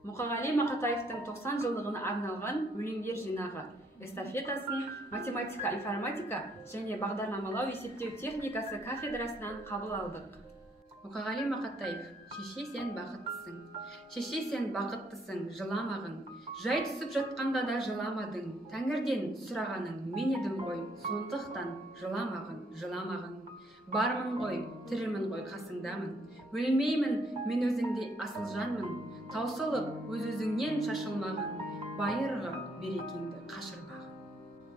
Мұқағали Мақатаевтың 90 жылдығына арналған өлеңдер жинағы эстафетасын математика, информатика және бағдарламалау есептеу техникасы кафедрасынан қабыл алдық. Мұқағали Мақатаев: шеше, сен бақыттысың. Шеше, сен бақыттысың, жыламағың. Жай түсіп жатқанда да жыламадың. Тәңірден сұрағаның мен едім ғой, сондықтан жыламағың, жыламағың. Бармын ғой, тірімін ғой, қасыңдамын. Өлмеймін, мен өзіңдей асыл жанмын. Таусылып, өз-өзіңнен шашылмағың. Байырғы берекеңді қашырмағың.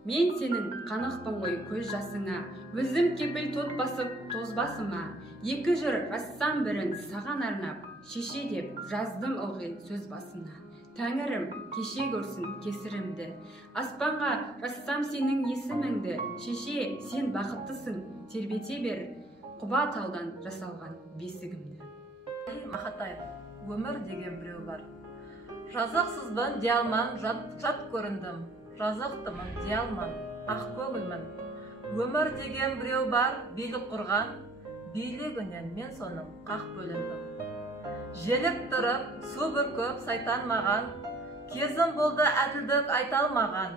Мен сенің қанықпын ғой көз жасыңа. Өзім кепіл тот басып тозбасыма. Екі жыр жазсам бірін саған арнап. Шеше деп жаздым ылғи сөз басына. Тәңірім кеше көрсін кесірімді. Аспанға жазсам сенің есіміңді. Шеше, сен бақыттысың, тербете бер құба талдан жасалған бесігімді. Мақатаев: өмір деген біреу бар. Жазықсызбын дей алман, жат көріндім. Жазықтымын дей алман, ақ көңілмін. Өмір деген біреу бар, билік құрған. Билігінен мен соның қақ бөліндім. Желік тұрып, су бүркіп сайтан маған. Кезім болды әділдік айталмаған.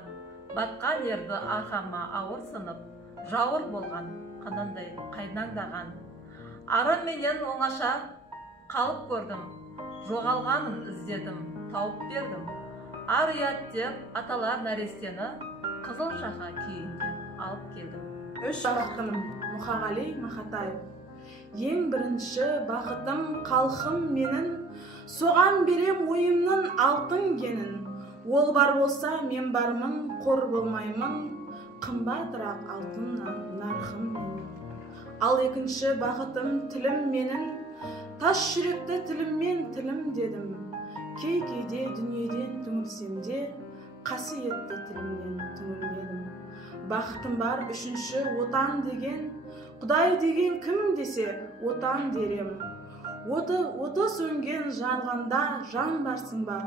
Батқан ерді арқама ауыр сынып, жауыр болған қанандай қайнаңдаған. Арым менен оңаша қалып көрдім. Жоғалғанын іздедім, тауып бердім. Ар ұят деп аталар нәрестені қызыл шақа күйінде алып келдім. Үш бақытым Мұқағали Мақатаев. Ең бірінші бақытым қалқым менің, соған берем ойымның алтын кенін. Ол бар болса мен бармын, қор болмаймын, қымбатырақ алтыннан нарқым менің. Ал екінші бақытым тілім менің, тас жүректі тіліммен тілім дедім. Кей-кейде дүниеден түңілсем де, қасиетті тілімнен түңілмедім. Бақытым бар үшінші отан деген, Құдай деген кім десе отан дерем. Оты сөнген жанғанда жан барсың ба,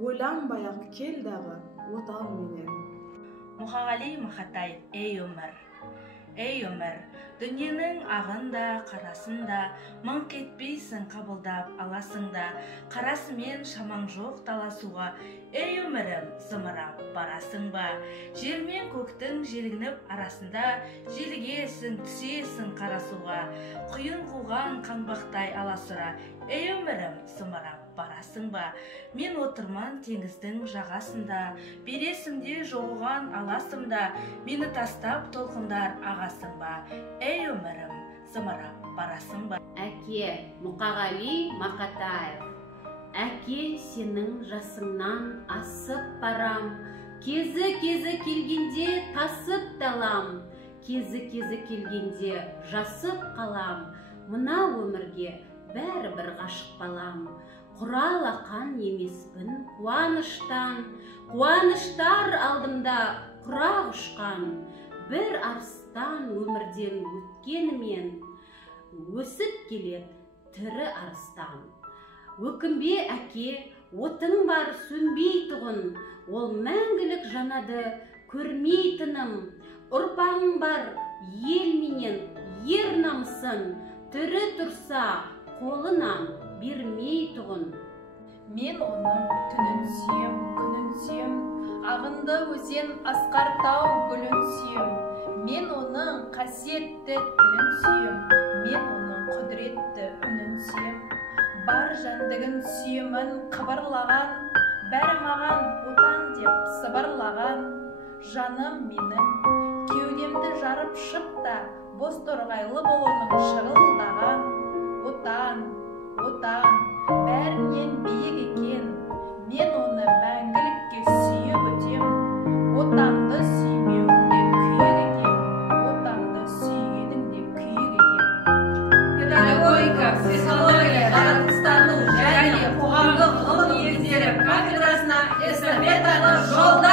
ойланбай-ақ кел дағы отау менен. Мұқағали Мақатаев: ей өмір, ей өмір, дүниенің ағында, қарасында, мыңқ етпейсің қабылдап аласың да, қарасымен шамаң жоқ таласуға. Ей өмірім, зымырап барасың ба? Жер мен көктің желігініп арасында, желігесің, түсесің қарасуға. Құйын қуған қаңбақтай аласұра. Ей өмірім, зымырап барасың ба? Мен отырман теңіздің жағасында, бересің де жоғыған аласымда, мені тастап толқындар ағасың ба? Ей өмірім, зымырап барасың ба? Әке Мұқағали Мақатаев: әке, сенің жасыңнан асып барам, кезі келгенде тасып талам, кезі келгенде жасып қалам, мына өмірге бәрібір ғашық балам. Құралақан емеспін қуаныштан, қуаныштар алдымда құрақ ұшқан, бір арыстан өмірден өткенімен өсіп келет тірі арыстан. Өкінбе әке, отың бар сөнбейтұғын, ол мәңгілік жанады көрмейтінім. Ұрпағың бар ел менен ер намысын, түрі тұрса қолынан бермейтұғын. Мен оның түнін сүйем, күнін сүйем, ағынды өзен асқар тау гүлін сүйем. Мен оның қасиетті тілін сүйем, мен оның құдіретті үнін сүйем. Бар жәндігін сүйемін қыбырлаған, бәрі маған отан деп сыбырлаған. Жаным менің кеудемді жарып шықта, бос торғайлы болуының шырылдаған. Отан, отан, бәрінен биік екен, мен оны мәңгілікке сүйіп өтем. Отанды сүймеуің де күйік екен, отанды сүйгенің де күйік екен. Педагогика, психология, жаратылыстану және қоғамдық ғылым негіздері кафедрасына эстафетаны жол